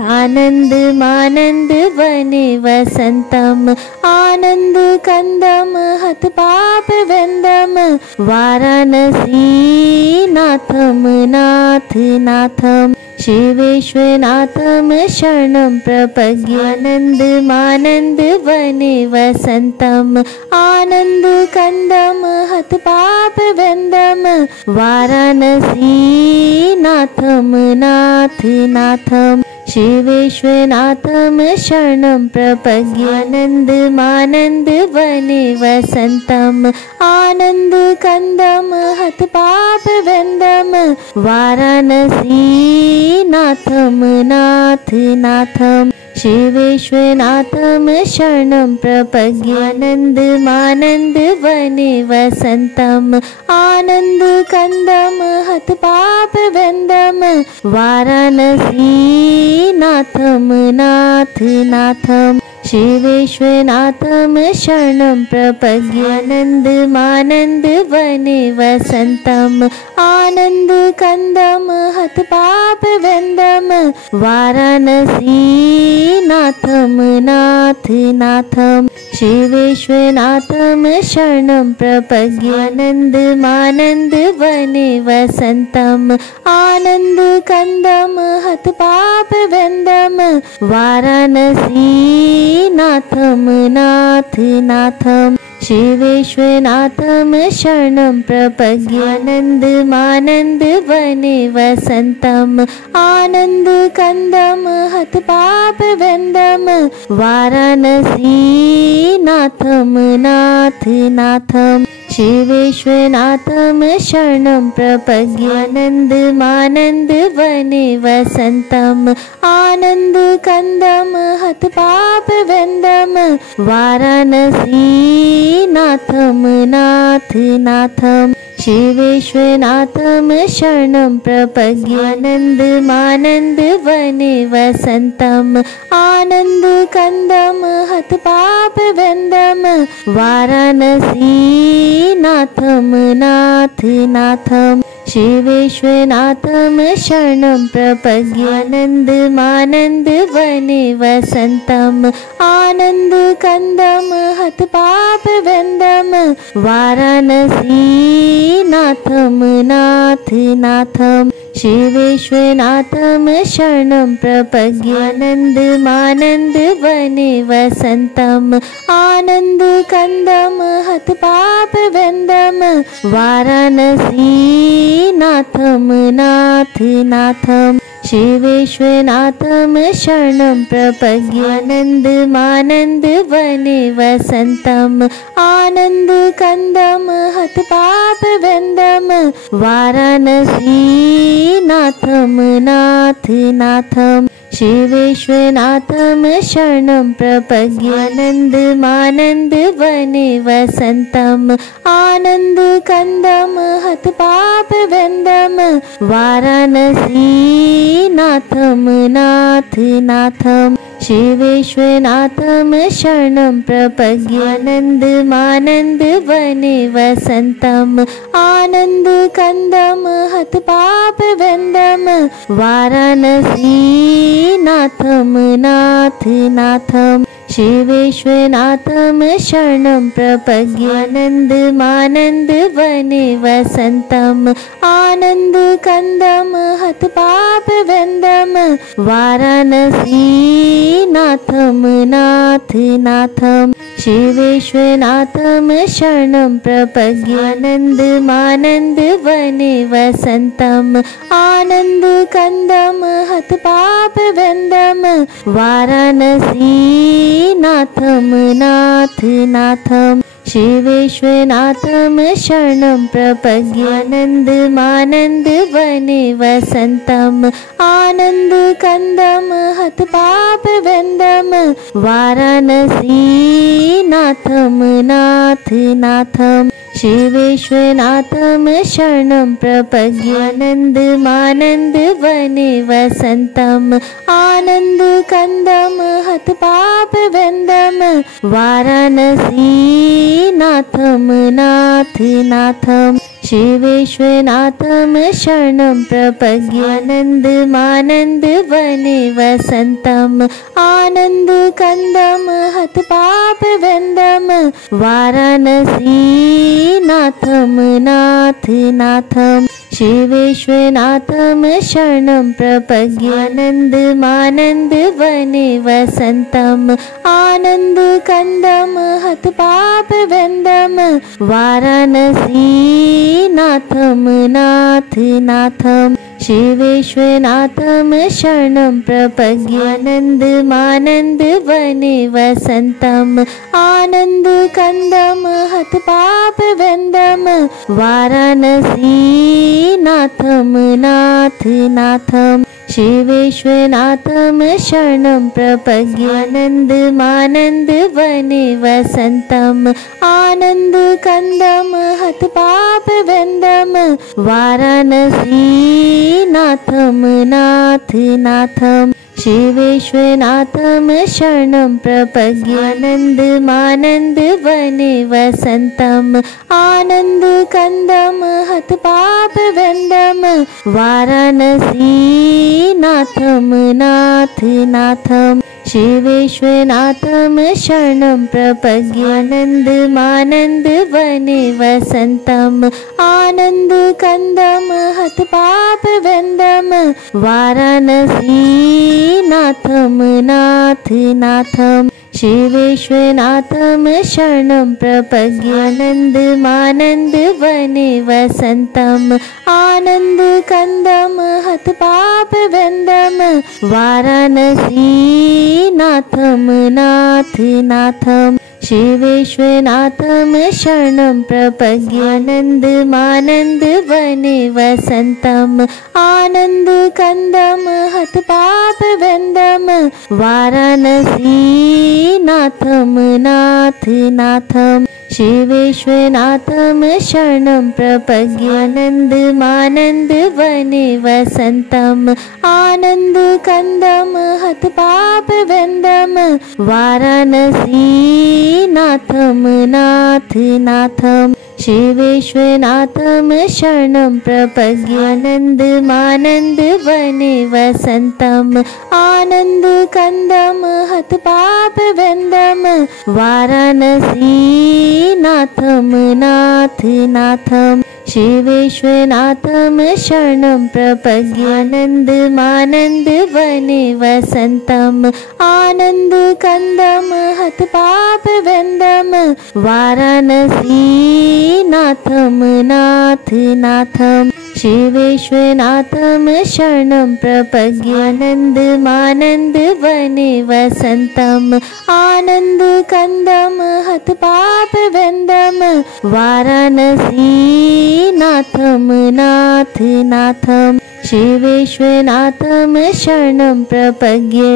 सानंद मानंद वने वसंतम आनंद कंदम हत पाप वृंदम वाराणसी नाथम नाथ नाथम शिवेश्वनाथम शरणं प्रपद्ये आनंद मानंद वने वसंतम आनंद कंदम हत पाप वृंदम वाराणसी नाथम नाथ नाथम शिवेश्वनाथम शरणं प्रपद्ये आनंद मानंद वने वसंतम आनंद कंदम हत पाप वृंदम वाराणसी नाथम नाथ नाथम शिवेश्वनाथम शरणं प्रपद्ये आनंद मानंद वने वसंतम आनंद कंदम हत पाप वृंदम वाराणसी नाथम नाथ नाथम शिवेश्वनाथम शरणं प्रपद्ये आनंद मानंद वने वसंतम आनंद कंदम हत पाप वृंदम वाराणसी नाथम नाथ नाथम शिवेश्वनाथम शरणं प्रपद्ये आनंद मानंद वने वसंतम आनंद कंदम हत पाप वृंदम वाराणसी नाथम नाथ नाथम शिवेश्वनाथम शरणं प्रपद्ये आनंद मानंद वने वसंतम आनंद कंदम हत पाप वृंदम वाराणसी नाथम नाथ नाथम शिवेश्वनाथम शरणं प्रपद्ये आनंद मानंद वने वसंतम आनंद कंदम हत पाप वृंदम वाराणसी नाथम नाथ नाथम शिवेश्वनाथम शरणं प्रपद्ये आनंद मानंद वने वसंतम आनंद कंदम हत पाप वृंदम वाराणसी नाथम नाथ नाथम शिवेश्वनाथम शरणं प्रपद्ये आनंद मानंद वने वसंतम आनंद कंदम हत पाप वृंदम वाराणसी नाथम नाथ नाथम शिवेश्वनाथम शरणं प्रपद्ये आनंद मानंद वने वसंतम आनंद कंदम हत पाप वृंदम वाराणसी नाथम नाथ नाथम शिवेश्वनाथम शरणं प्रपद्ये आनंद मानंद वने वसंतम आनंद कंदम हत पाप वृंदम वाराणसी नाथम नाथ नाथम शिवेश्वनाथम शरणं प्रपद्ये आनंद मानंद वने वसंतम आनंद कंदम हत पाप वृंदम वाराणसी नाथम नाथ नाथम शिवेश्वनाथम शरणं प्रपद्ये आनंद मानंद वने वसंतम आनंद कंदम हत पाप वृंदम वाराणसी नाथम नाथ नाथम शिवेश्वनाथम शरणं प्रपद्ये आनंद मानंद वने वसंतम आनंद कंदम हत पाप वृंदम वाराणसी नाथम नाथ नाथम शिवेश्वनाथम शरणं प्रपद्ये आनंद मानंद वने वसंतम आनंद कंदम हत पाप वृंदम वाराणसी नाथम नाथ नाथम शिवेश्वनाथम शरणं प्रपद्ये आनंद मानंद वने वसंतम आनंद कंदम हत पाप वृंदम वाराणसी नाथम नाथ नाथम शिवेश्वनाथम शरणं प्रपद्ये आनंद मानंद वने वसंतम आनंद कंदम हत पाप वृंदम वाराणसी श्रीनाथं नाथनाथं शिवेश्वरनाथं शरणं प्रपद्ये आनन्दमानन्दवने वसन्तं आनन्दकन्दं हतपापवृन्दं वाराणसीनाथं नाथनाथं शिवेश्वरनाथं शरणं प्रपद्ये आनन्दमानन्दवने वसन्तं आनन्दकन्दं हतपापवृन्दं वाराणसीनाथं नाथनाथं शिवेश्वरनाथं शरणं प्रपद्ये आनन्दमानन्दवने वसन्तं आनन्दकन्दं हतपापवृन्दं वाराणसीनाथं नाथनाथं शिवेश्वरनाथं शरणं प्रपद्ये आनन्दमानन्दवने वसन्तं आनन्दकन्दं हतपापवृन्दं वाराणसीनाथं नाथनाथं शिवेश्वरनाथं शरणं प्रपद्ये आनन्दमानन्दवने वसन्तं आनन्दकन्दं हतपापवृन्दं वाराणसीनाथं नाथनाथं शिवेश्वरनाथं शरणं प्रपद्ये आनन्दमानन्दवने वसन्तं आनन्दकन्दं हतपापवृन्दं वाराणसीनाथं नाथनाथं शिवेश्वरनाथं शरणं प्रपद्ये आनन्दमानन्दवने वसन्तं आनन्दकन्दं हतपापवृन्दं वाराणसीनाथं नाथनाथं शिवेश्वरनाथं शरणं प्रपद्ये आनन्दमानन्दवने वसन्तं आनन्दकन्दं हतपापवृन्दं वाराणसीनाथं नाथनाथं शिवेश्वरनाथं शरणं प्रपद्ये आनन्दमानन्दवने वसन्तं आनन्दकन्दं हतपापवृन्दं वाराणसीनाथं नाथनाथं शिवेश्वरनाथं शरणं प्रपद्ये आनन्दमानन्दवने वसन्तं आनन्दकन्दं हतपापवृन्दं वाराणसीनाथं नाथनाथं शिवेश्वरनाथं शरणं प्रपद्ये आनन्दमानन्दवने वसन्तं आनन्दकन्दं हतपापवृन्दं वाराणसीनाथं नाथनाथं शिवेश्वरनाथं शरणं प्रपद्ये आनन्दमानन्दवने वसन्तं आनन्दकन्दं हतपापवृन्दं वाराणसीनाथं नाथनाथं शिवेश्वरनाथं शरणं प्रपद्ये।